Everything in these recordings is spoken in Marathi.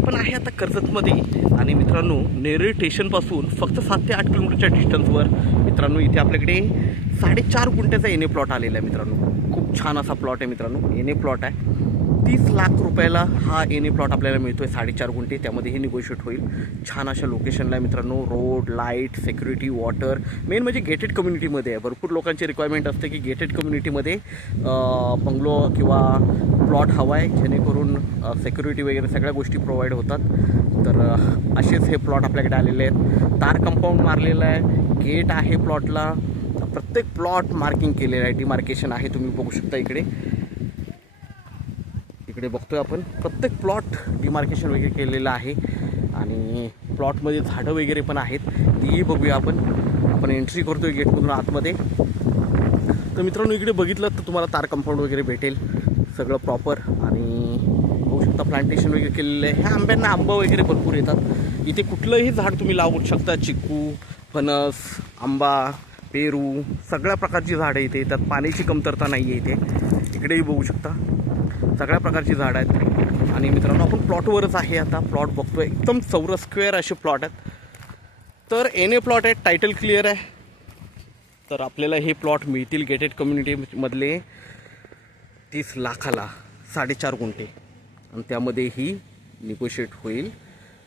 आपण आहे आता कर्जतमध्ये आणि मित्रांनो नेरळ स्टेशनपासून फक्त 7 ते 8 किलोमीटरच्या डिस्टन्सवर मित्रांनो इथे आपल्याकडे 4.5 गुंठ्याचा एने प्लॉट आलेला आहे मित्रांनो। खूप छान असा प्लॉट आहे मित्रांनो, एने प्लॉट आहे। 30 लाख रुपयाला हा एने प्लॉट आपल्याला मिळतोय 4.5 गुंठे, त्यामध्ये हे निगोशिएट होईल। छान अशा लोकेशनला आहे मित्रांनो, road, light, security, water, main म्हणजे गेटेड कम्युनिटीमध्ये आहे। भरपूर लोकांची रिक्वायरमेंट असते की गेटेड कम्युनिटीमध्ये बंगलो किंवा प्लॉट हवा आहे, जेणेकरून सिक्युरिटी वगैरे सगळ्या गोष्टी प्रोव्हाइड होतात। तर असेच हे प्लॉट आपल्याकडे आलेले आहेत। तार कंपाऊंड मारलेलं आहे, गेट आहे प्लॉटला, प्रत्येक प्लॉट मार्किंग केलेलं आहे, डिमार्केशन आहे, तुम्ही बघू शकता इकडे बघतोय आपण प्रत्येक प्लॉट डिमार्केशन वगैरे केलेलं आहे। आणि प्लॉटमध्ये झाडं वगैरे पण आहेत, तीही बघूया आपण एंट्री करतोय गेटमधून आतमध्ये। तर मित्रांनो इकडे बघितलं तर तुम्हाला तार कंपाऊंड वगैरे भेटेल सगळं प्रॉपर, आणि बघू शकता प्लांटेशन वगैरे केलेलं आहे। ह्या आंब्यांना आंबा वगैरे भरपूर येतात, इथे कुठलंही झाड तुम्ही लावू शकता, चिकू, फणस, आंबा, पेरू, सगळ्या प्रकारची झाडं इथे येतात, पाण्याची कमतरता नाही आहे इथे। इकडेही बघू शकता सगळ्या प्रकारची झाडं आहेत। आणि मित्रांनो आपण प्लॉटवरच आहे आता, प्लॉट बघतोय एकदम चौरस स्क्वेअर असे प्लॉट आहेत। तर एने प्लॉट आहेत, टायटल क्लिअर आहे। तर आपल्याला हे प्लॉट मिळतील गेटेड कम्युनिटीमधले 30 लाखाला 4.5 गुंठे, आणि त्यामध्ये ही निगोशिएट होईल।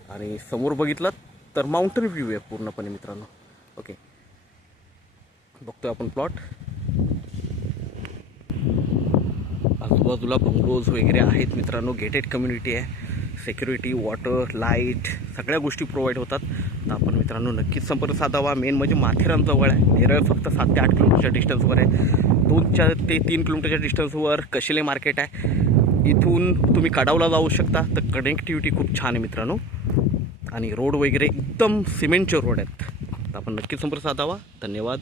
आणि समोर बघितलं तर माउंटेन व्ह्यू आहे पूर्णपणे मित्रांनो। ओके, बघतोय आपण प्लॉट, आजूबाजूला बंगलोज वगैरे आहेत मित्रांनो, गेटेड कम्युनिटी आहे, सिक्युरिटी, वॉटर, लाईट सगळ्या गोष्टी प्रोव्हाइड होतात। तर आपण मित्रांनो नक्कीच संपर्क साधावा। मेन म्हणजे माथेरान जवळ आहे, नेरळ फक्त 7 ते 8 किलोमीटरच्या डिस्टन्सवर आहे, 2 ते 3 किलोमीटरच्या डिस्टन्सवर कशिले मार्केट आहे, इथून तुम्ही कडावला जाऊ शकता। तर कनेक्टिव्हिटी खूप छान आहे मित्रांनो, आणि रोड वगैरे एकदम सिमेंटचे रोड आहेत। तर आपण नक्कीच संपर्क साधावा। धन्यवाद।